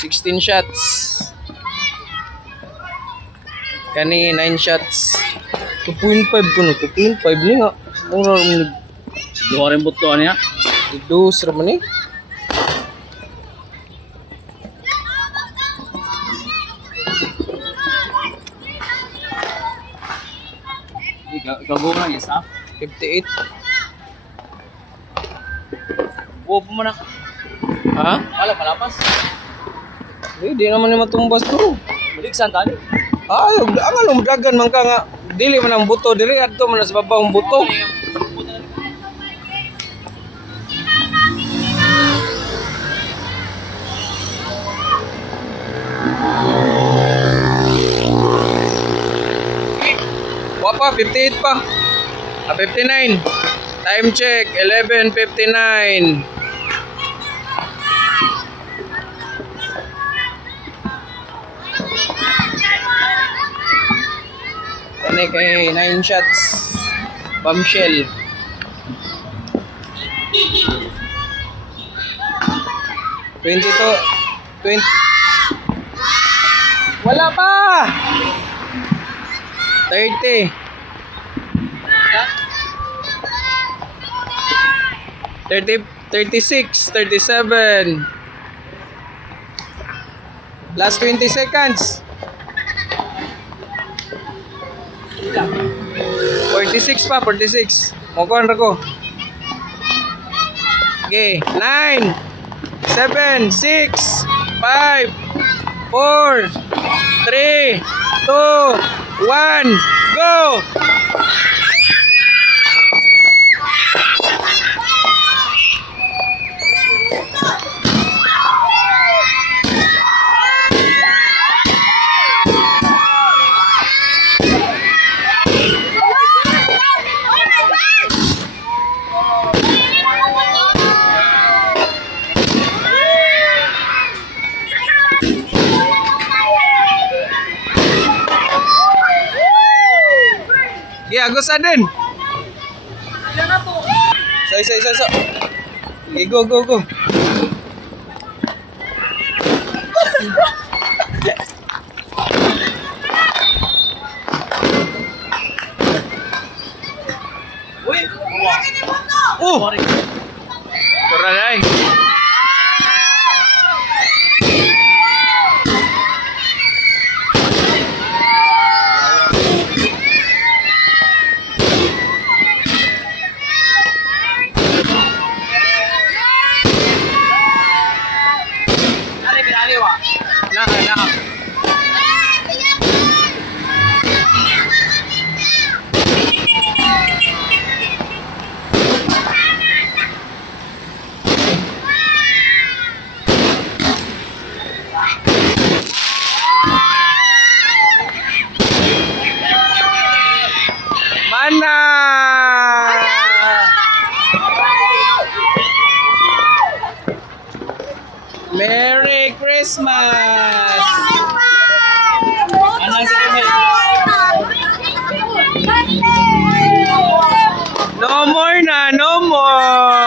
16 shots. Kani 9 shots. 2.5 kuno, 2.5 ni nga. Mura mo Dua rin buto niya. dos ra man ni. Ikaw lang isa. 58. Buo po mo na. Ha? Wala palapas. Di naman ni matumbas bro. Buliksan tani. Ay, ang anong dagan man ka nga. Dili man ang buto diri adto man sa babaw ang buto. Wapa 58 pa. 59. Time check 11:59. Kani kay 9 shots. Bombshell. $22. 20. Wala pa. 30. 30, 36, 37. Last 20 seconds. 46 pa, 46. Mukuhan ra ko. Okay, 9, 7, 6, 5, 4, 3, 2, 1, go! Yeah, gusto din. So. Okay, go. Uy! Oh! Tara na eh. Nah. Mana? Merry Christmas! Anong sige mo? No more na, no more!